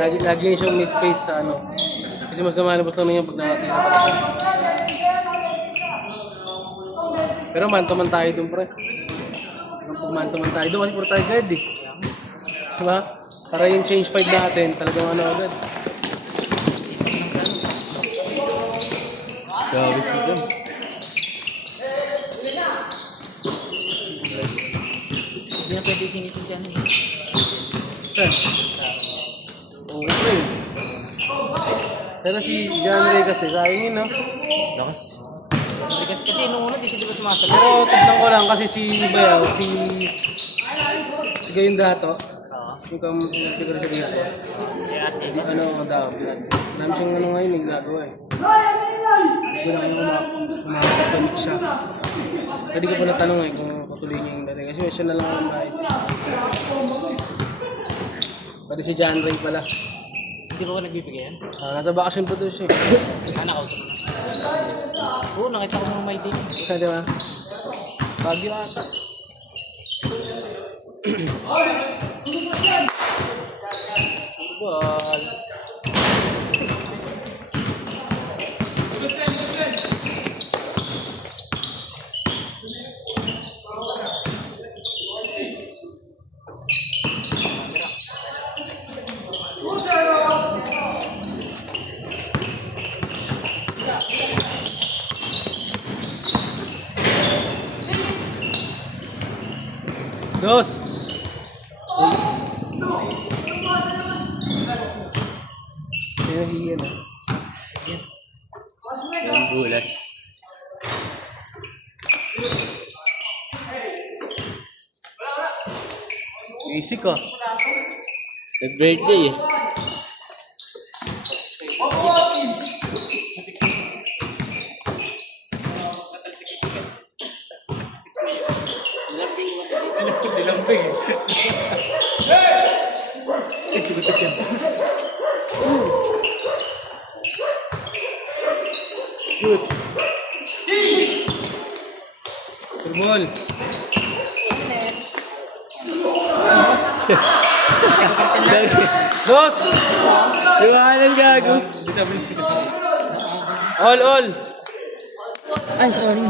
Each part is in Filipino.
Lagi siyang may space sa ano. Kasi mas lumalabas naman yung pag nakatira talaga. Pero man-to-man tayo dun, pre. Pag man-to-man tayo dun, kasi puro tayo guard eh. Diba? Para yung change 5 natin, talagang ano agad. Gawis na dun. Hindi na pwede sinitin siya. Saan? Oo, pre. Pero si John Ray kasi, sayang yun, no? Lakas. Kasi nung una, di siya diba sumasagot? Pero tignan ko lang kasi si Bayaw, si Gayun Dato, yung figure sa dito. Si ate. Ano, madami. Marami siyang ano ngayon, yung ginagawa eh. Hindi na kayo kumakagamit siya. Hindi ko pa natanong eh kung patuloy niya yung dating. Kasi siya na lang ang bahay. Pati si John Ray pala. Hindi ba ko nagbibigyan? Nasa bakasyon po doon siya. Anak ko. Oo, nakita ko mga may din. Di ba? Bagyo ata. Ball. Dos! Kaya hiyan ah. Yung bulat. Easy ko. Nag-birthday eh. Dilamping eh. Good. Furbol. Dos! Iwanan gago. All. Ay, sorry.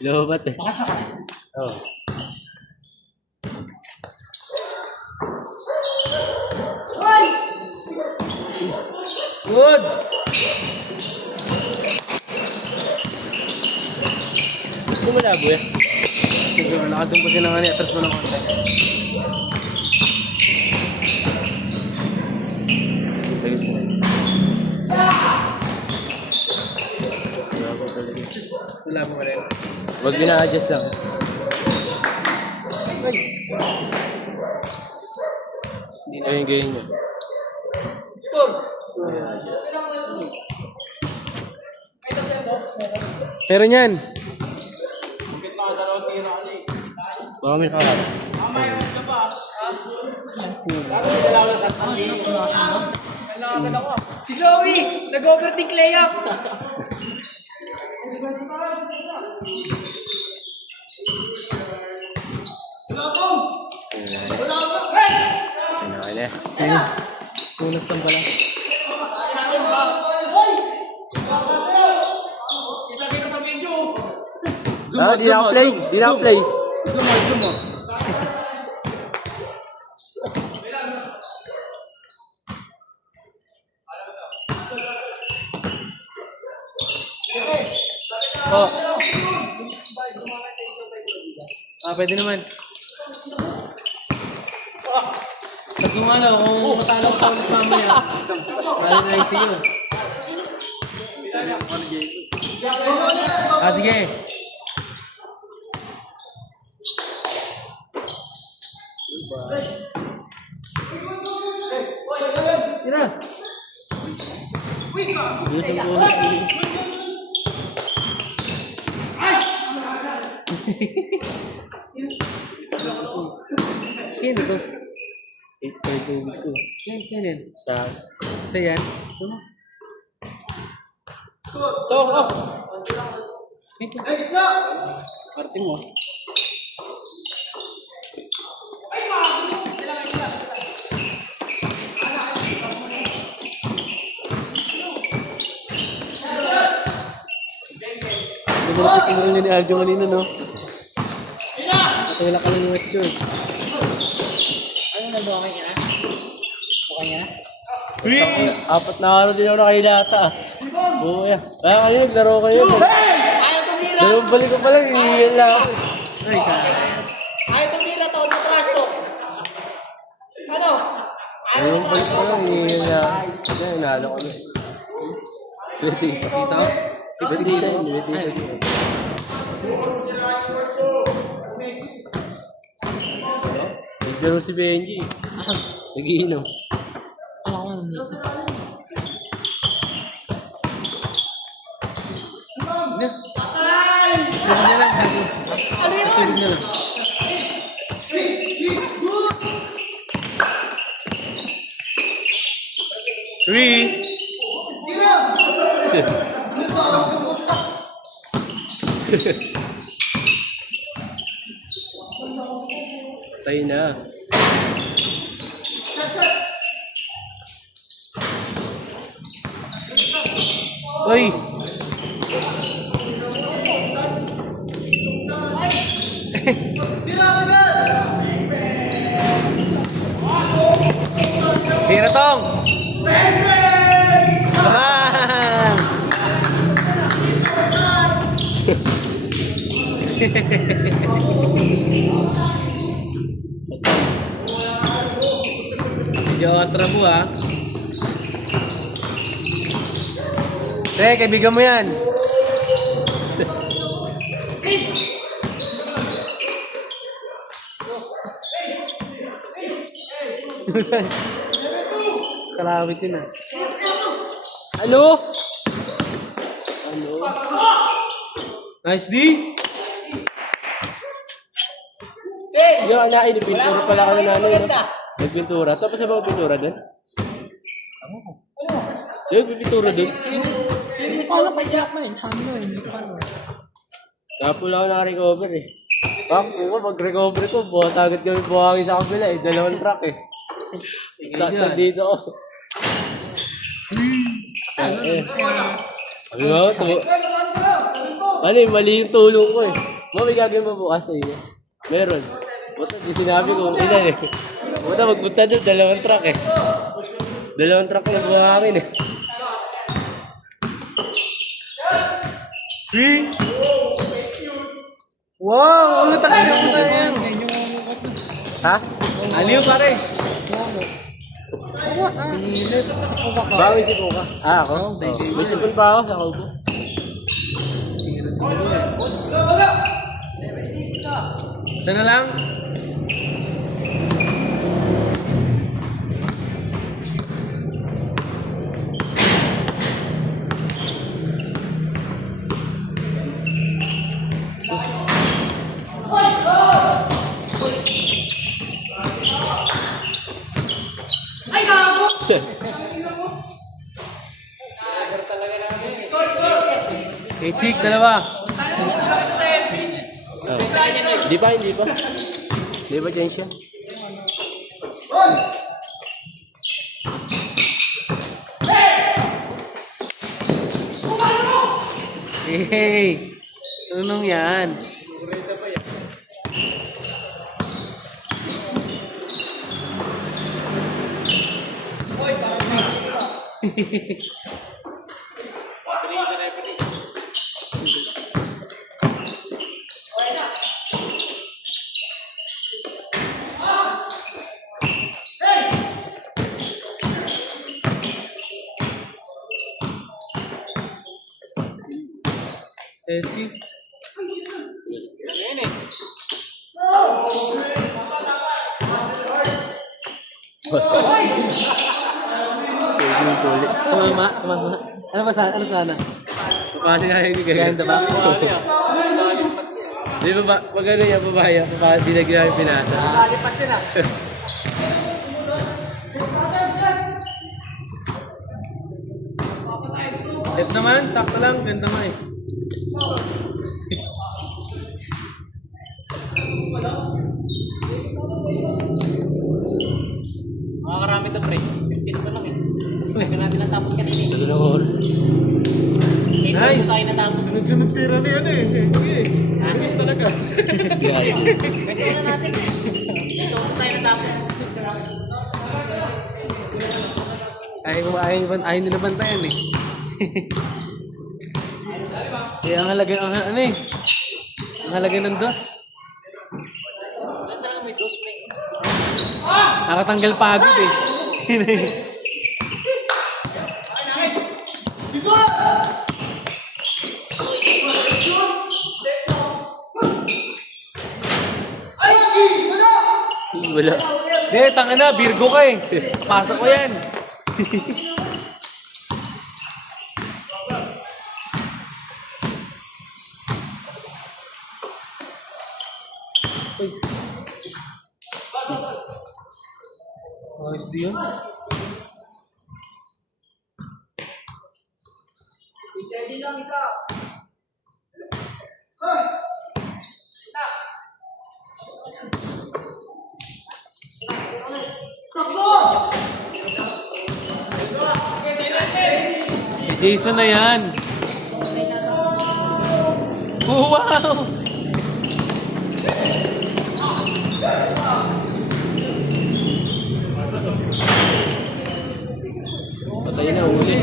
Lobat eh. Oh. Good! Kumalabo eh. Siguro, nakasumpo siya ng ano, atras mo ng konti. Wala mo rin. Wag gina-adjust lang. Ayun, ganyan yun. Pero niyan. Baka may nakakat. Si Chloe! Nag-overthink layup! Ayun na. Tunas lang pala. Ah, di na play. Di na play. Zoom mo. Oh. Pwede naman. Pag gumala, kung matalo ka ulit mamaya, mahal na ito yun. Sige. Tira. Bilis ang tulog. Kaya ito. Ito yung tubig ko. Yan. Sa... Sa yan. Ito. Parte mo. Hindi mo napikin rin ni Aljo kanina, no? Wala ka lang yung wet yun. Ano nagawa niya? Buka niya? Apat na araw din ako nakailata, ah. Oo, yan. Kaya kayo, naglaro kayo. Ayaw tumira! Dalawang balik ko pa lang, hihihil lang ako. Ay, Ayaw tumira to, na trash to! Ano? Dalawang balik ko lang, hihihil lang ako. Yan, nalo ko na. Betisa. Dito? Si Betisa yun, Betisa. Naglaro si Benji. Nagiinom. Sunod na lang. Sunod na lang. Three. Tayo na. Uy! Hira tong! Come on! Medyo trabo ah. Kaibigan mo yan. Kalawit yun ah. Ano? Nice D! Hindi ako nainipintura pala ka na nanay. Nagpintura. Tapos ba pintura doon? Yung pintura doon? Paano pa siya man? Ano hindi pa ano. Kapula ako naka-recover eh. Bakit ko, pag-recover ko, buhat agad kami buhangin sa kabila eh. 2 truck eh. Saktan dito ako. Sabi mo, ano eh, mali yung tulong ko eh. May gagawin mo bukas sa iyo. Meron. Buta, di sinabi ko, ilan eh. Buta, magpunta doon, 2 truck eh. 2 truck na buhangin eh. Three! Wow! Utak na mo na yan! Ha? Aliw pare! Bawi si Puka. Ah, ako? Oh. May sipon pa ako sa kaupo. Isa na lang? Ay, gago! 8-6, dalawa. Hindi pa. Hindi ba dyan siya? Hey! Tunong yan. Sesi. Tumama. Ano ba sana? Ano sana? Papasok nga yung Ganda ba? Di ba pag ano yung babaya, papasok di na ginamit pinasa. Lipas yun ah. Set naman, sakto lang, ganda mo eh. Makakarami to, pre. 15 pa lang eh. Hindi natin natapos kanina eh. Ito na oras. 8 Nice! tayo natapos. Sunod-sunod tira na yan eh. Okay. Ayos talaga. Gagi. Pwede na natin. 8 tayo natapos. Ayaw nila bantayan eh. Kaya ang halaga, ano eh. Ang halaga ng dos. Wala talaga may dos, pre. Nakatanggal pagod eh. Wala. Hindi, tanga na, Virgo ka eh. Pasok ko yan. Ayos di yun. Si Jason na yan. Oh, wow! Patay na uli.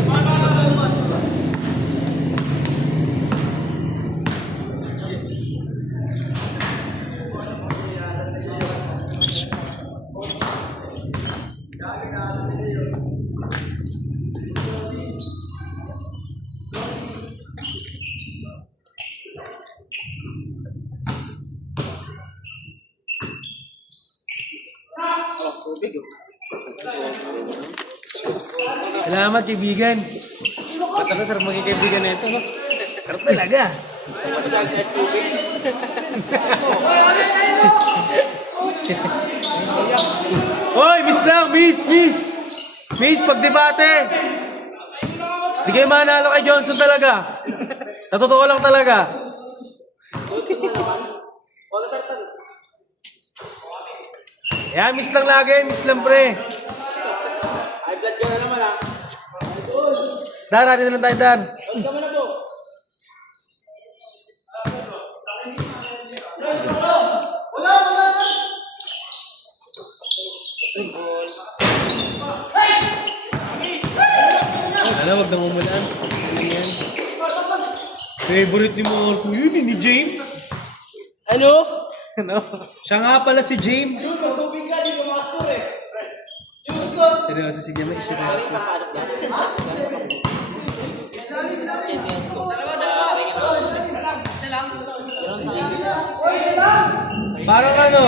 Salamat, kaibigan. Ba't ako maging kaibigan na ito, no? Pero talaga. Hoy, miss lang, miss! Miss, pagdebate! Hindi kayo manalo kay Johnson talaga. Natotoo lang talaga. Yan, miss lang lagi, miss lang pre. High blood ka na naman ah. Dan, natin na lang tayo, Dan. Huwag ka na po. Wag nang umulan. Ano yan? Favorite ni Marco yun, ni James. Ano? Ano? Siya nga pala si James. Seryoso, sige na, seryoso. Parang ano,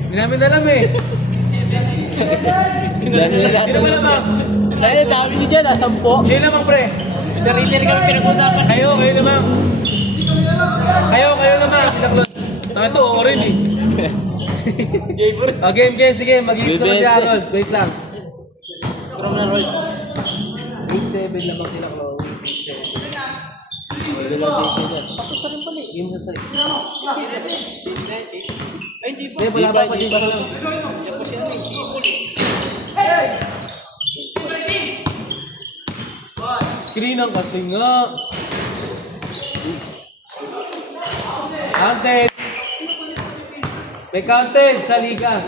hindi namin alam eh. Hindi naman lamang. Dahil dami nyo dyan ah, 10. Sino lamang pre? Sarili rin kami pinag-usapan. Kayo lamang. Kayo lamang. Pinaklot. Ito, oo rin eh. Game, sige. Mag-i-score na si Harold. Wait lang. Scrum na roll. 8-7 lamang sila, Chloe. 8-7. Pwede lang Jason yan. Tapos sa rin pala eh. Game na sa'yo. Ay, hindi pa. Hindi, wala pa dito lang. Hindi pa siya eh. Screenan kasi nga. Counted. May counted sa liga.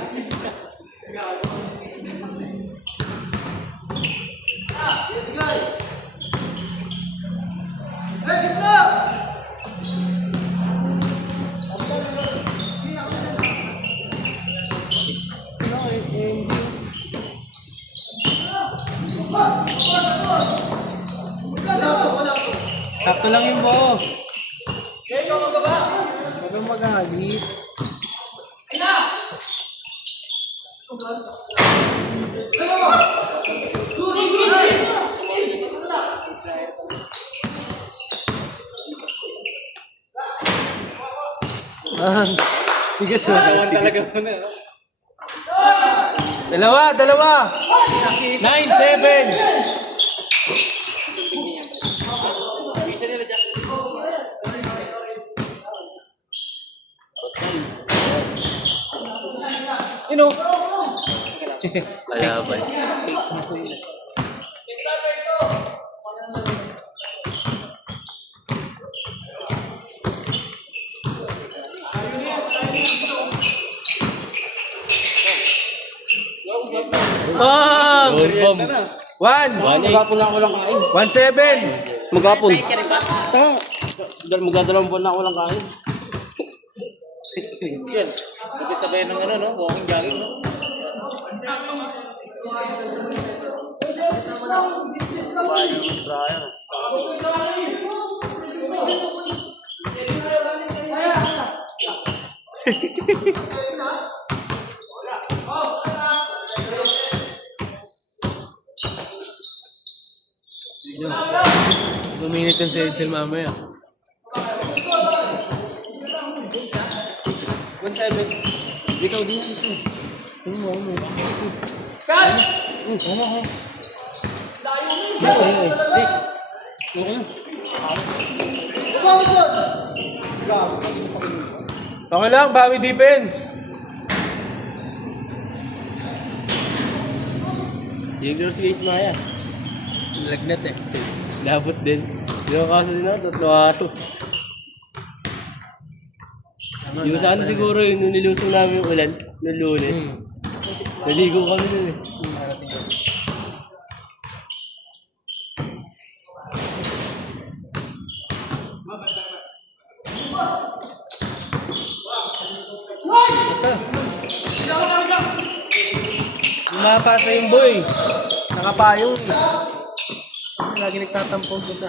Sakto lang yung buo. Huwag kang magalit. Tigas mo. Gawan talaga muna. Dalawa. 9-7. Bisa nila Justin. You know. Kalaban. Face mo ko yun. Oh! Goal bomb. 1. Magapon na ako lang kain. 1-7. Magapon. Ay, ka rin ba? Magdadalawang buwan na ako lang kain. Yan. Sabay ng ano, no? Walking jogging, no? Luminit yung sa Edsel mamaya. 1-7. Ikaw din yan. Okay lang, bawi defense. Jigger si Ismaya. Lagnat eh. Labot din. Di ba kaso din ako, tatlo. Yung saan siguro yung nilusong namin yung ulan, noong Lunes. Naligo kami nun eh. Basta. Lumapasa yung boy. Nakapayong eh. Lagi nagtatampong kita.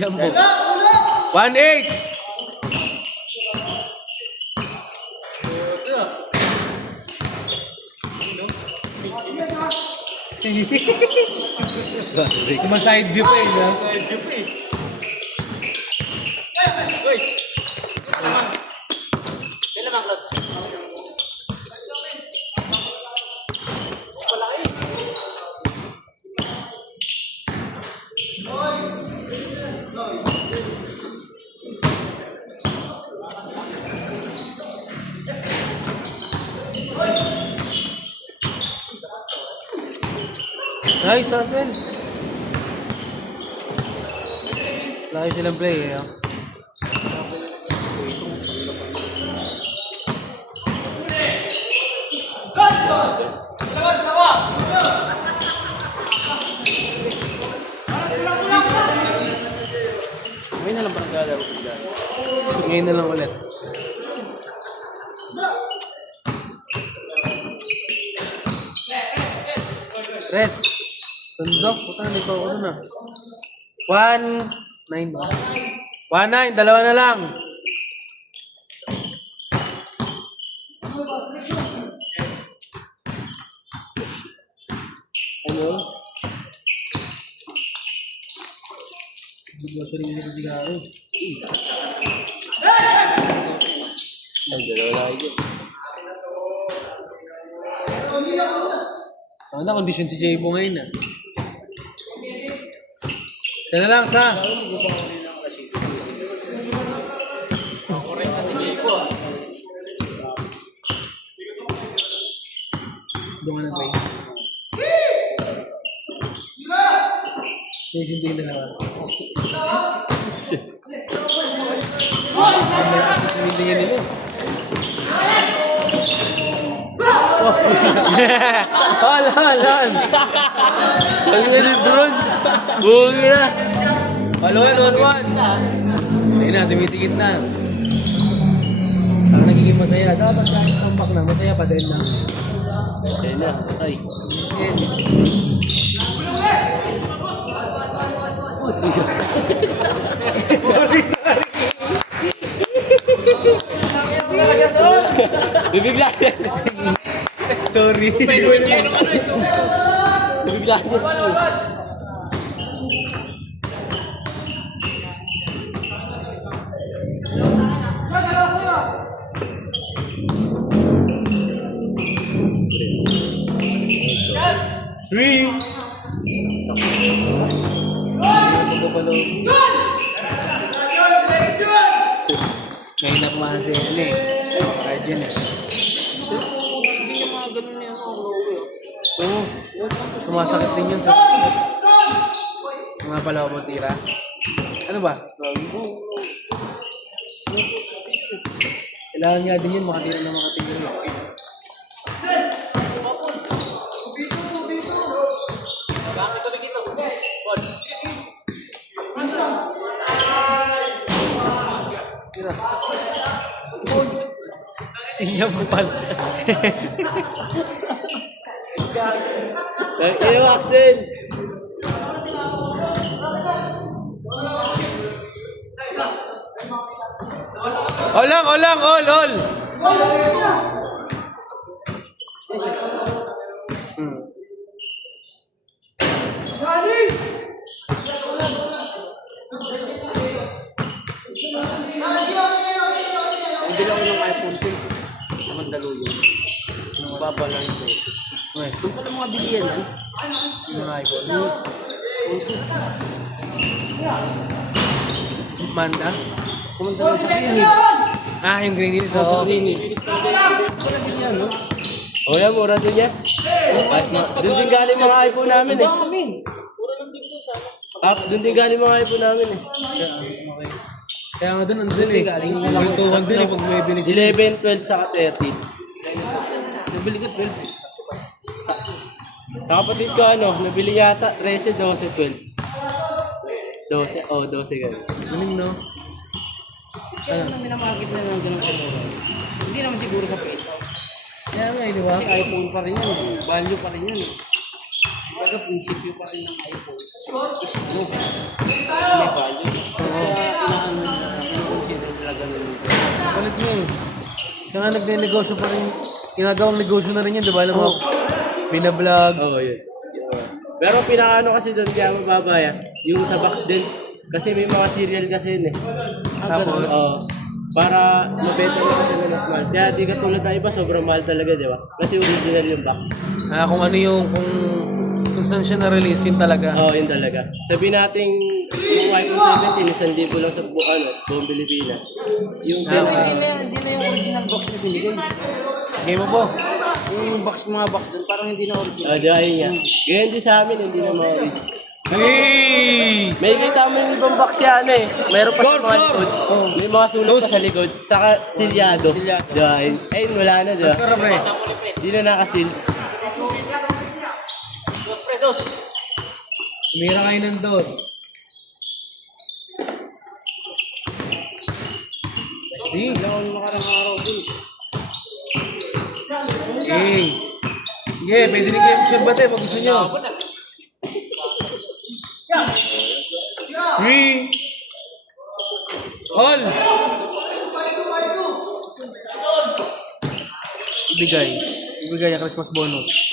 Jambo. 1-8. Kuma-side view pa eh. Side view pa eh. Yan naman, Claude. Nice, Hazel. Laki silang play eh. Oh. Ngayon na lang parang galaro ko dyan. Ngayon na lang ulit. Rest. Tundok. Puta, hindi ko ako dun ah. 1-9 ba? 1-9. Dalawa na lang. Ano? Hindi ko sariling hindi sigaro. Ay, dalawa na kayo. Ano na kondisyon si Jaybo ngayon ah. Sana lang sa. Doon ka na ba? Hindi na naman. Hindi yan nila. Hol. Ano na si Bron? Bugi na. Hol. Ayun na, tumitikit na. Ang nagiging masaya. Dapat kahit tampak na, masaya pa din na. Ayun na. Ay. Sorry. Bibigla yan. Sorry. Bibigla yan. 3. Ngayon na pumahan si ano eh. Guardian eh. Hindi yung mga ganun niya ako. Oo. Sumasakit din yun sa mga palawang tira. Ano ba? Kailangan nga din yun makatira na makatira. Bakit kami dito? Ball. Iyan mo pala. Ayaw, Axel. All. Hindi lang ako ng iPhone 10. Sa Mandaluyong. Yung baba lang ito. Uy, Doon pala mga bilihan yan. yung mga icon. Manda? Kumanda lang sa Greenwich. Ah, yung Green Hills. Sa Oo. Greenwich. Wala din yan, no? O yan, mura din yan. Doon din galing mga iPhone namin eh. Dami. Doon din galing mga iPhone namin eh. Okay. Kaya nga doon, andun eh. Multuhan din eh pag may binigay. 11, 12, saka 13. Nabili ka 12. Sa kapatid ko nabili yata 13, 12, 12. 12, 12 ganun. Galing no? Kaya naman minamarket na ng ganun sa mura. Hindi naman siguro sa presyo. Kaya nga eh, di ba? Kasi iPhone pa rin yan. Value pa rin yan. Baga prinsipyo pa rin ng iPhone. Is no. May value. Kaya inaano nila, consider nila ganun. Palit mo eh. Kaya nga nagne-negosyo pa rin. Ginagawang negosyo na rin yun, di ba? Alam mo, binablog. Oo, yun. Pero pinakaano kasi doon kaya mababaya, yung sa box din. Kasi may mga cereal kasi yun eh. Tapos, para mabenta mo kasi ng mas mahal. Kaya di katulad ng iba, sobrang mahal talaga, di ba? Kasi original yung box. kung ano yung, kung saan siya na-release, yun talaga. Oo, yun talaga. Sabihin natin, yung iPhone 17, 1,000 lang sa buong Pilipinas. Yung Hindi na yung original box na binigay. Game mo po. Yung box, mga box doon, parang hindi na original. di ayun nga. Ganyan din sa amin, hindi na mga Hey! may kita mo yung ibang box yan eh. Meron pa Score, sa mga score! likod. May mga sulat pa sa likod. Saka silyado. Silyado. Di ba? Ayun, wala na, di ba? Oscar, pre. Hindi na nakasil. Umira kayo ng dos. SD. Hindi ako makarang araw dun. Okay. Sige, pwede rin kayo magsabate pag gusto nyo. 3. All. Ibigay ang Christmas bonus.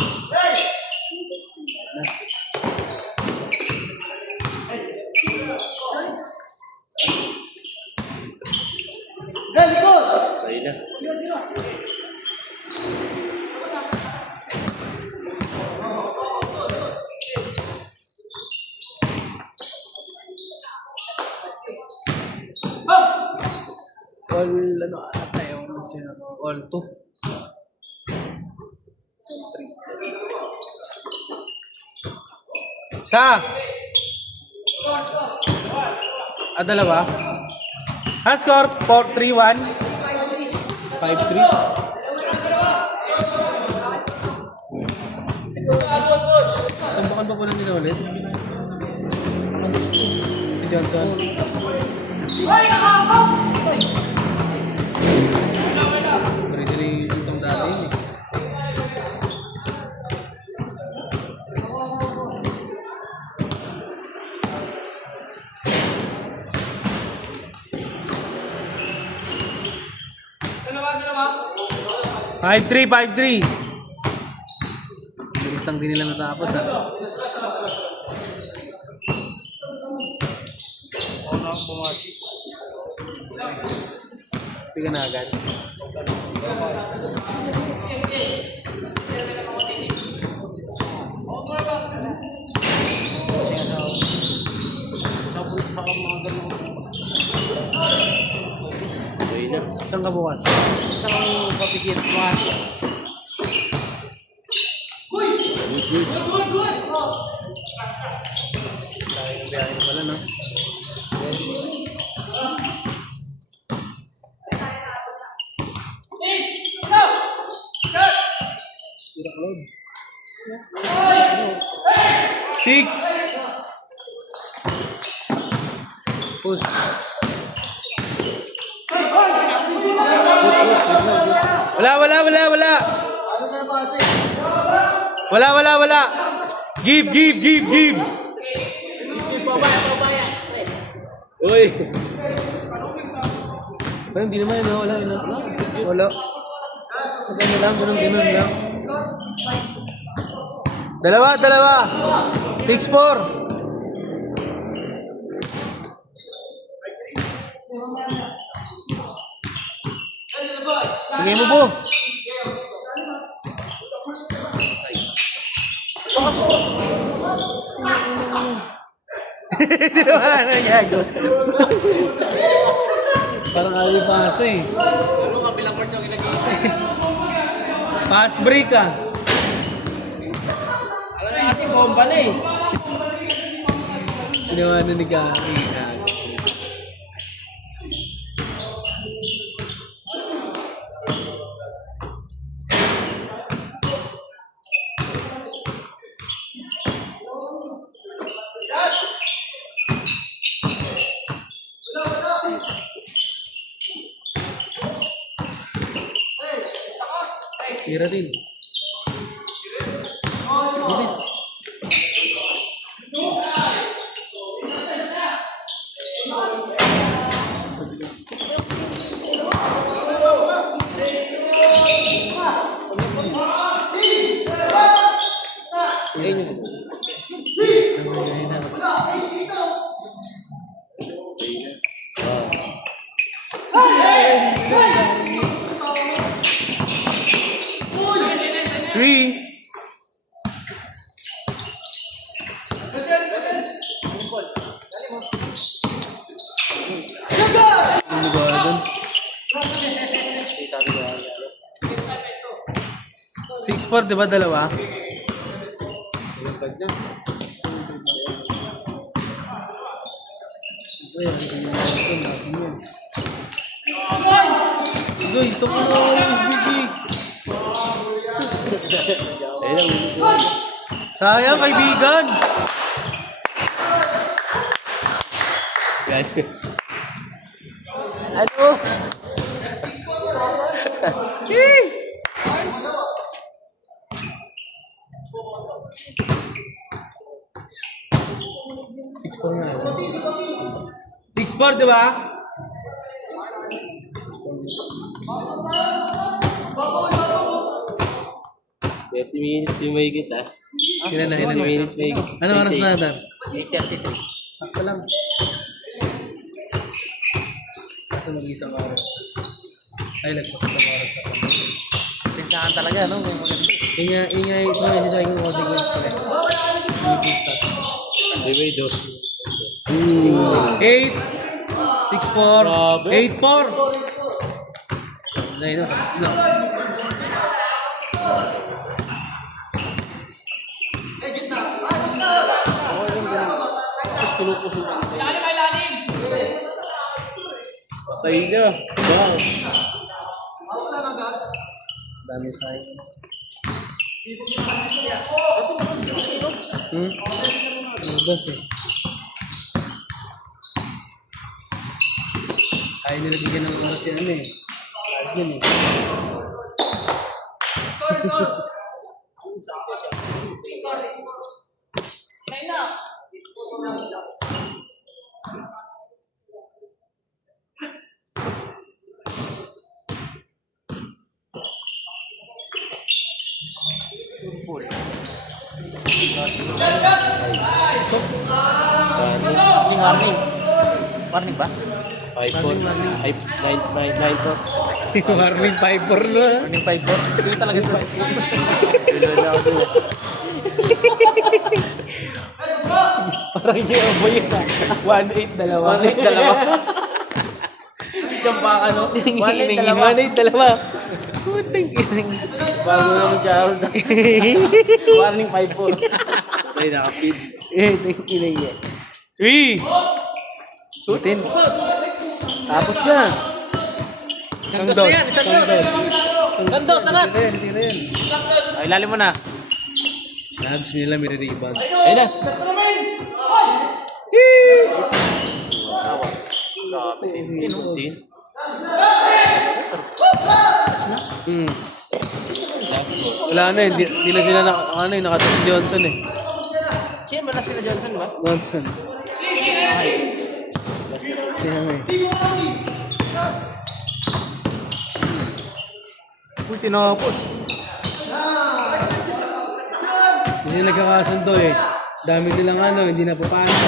Ayun na. All, ano ata yung all 2. Sa? Dalawa? Score? 4-3-1? 5-3? Tambakan pa pala nila ulit? Si Johnson? Tuloy-tuloy itong dati yun eh. Five three. Bilis lang din nila natapos ha. Piga na agad. Okay na. Saan ka bukas? Ito ang papisir mo kasi. Dahil yung biyahe pala, no? Tira Cloud. 6. Push. Wala. Wala. Give. Uy! Pero hindi naman yun, wala. Ganun lang. Dalawa. 6-4. Sige mo po. Hindi naman nangyagawa. Parang ayaw yung paso eh. Ano kabilang part yung ilagay? Pass break ah. Alam na kasi bomba na eh. Ginawa na ni Gary. Tira din. Bilis. Ayun yun. Three. Ano ba doon? 6-4, di ba dalawa? Sige, ito ko na bibig. Sayang, kaibigan. Guys. Ano? Eh! 6-4 nga. 6-4, di ba? minutes yung may higit ah. Ilan na? 20 minutes may higit. Ano oras na ata? 8:33. Ako lang. Kasi mag-isang oras. Ay, nagpakasang oras na kami. Pinsahan talaga, no? May maganda. Ingay, ito na dito yung consequence ko rin. May dos. 8, 6-4, Grabe. 8-4. Ay, no, tapos na. Tapos tulupusukan. Patay na. Wow. Dami sa'yo. Dos eh. Kaya nila bigyan ng oras yan eh. Kahit yun eh. Warning. Warning ba? 5-4. 9-4. Warning 5-4 na. Warning 5-4. Ito talaga ito. Tuloy na ako dun. Parang yung aboy na. 1-8, dalawa. 1-8, dalawa. yung pa, ano? Dalawa. Putang inang. Bago naman siya, Harold. Warning 5-4. Ay, nakapid. Tang inang yan. Uy! Sutin. Tapos na. Isang dos. Sandos, sangat! Hindi na yan. Ay, lalim mo na. Gusto nila may rebound. Ayun na. Hmm. Wala na eh. Hindi na sila nakata si Johnson eh. Sino ba na sila Johnson ba? Johnson. Siya nga eh. Uy, tinapos. Hindi nagkakasundo eh. Dami nilang hindi na papasa.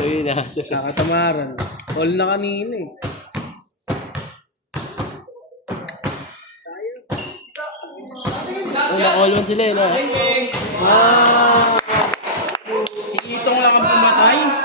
Ayun na. Kakatamaran. All na kanina eh. All one sila eh, no? Si Itong lang ang pumatay.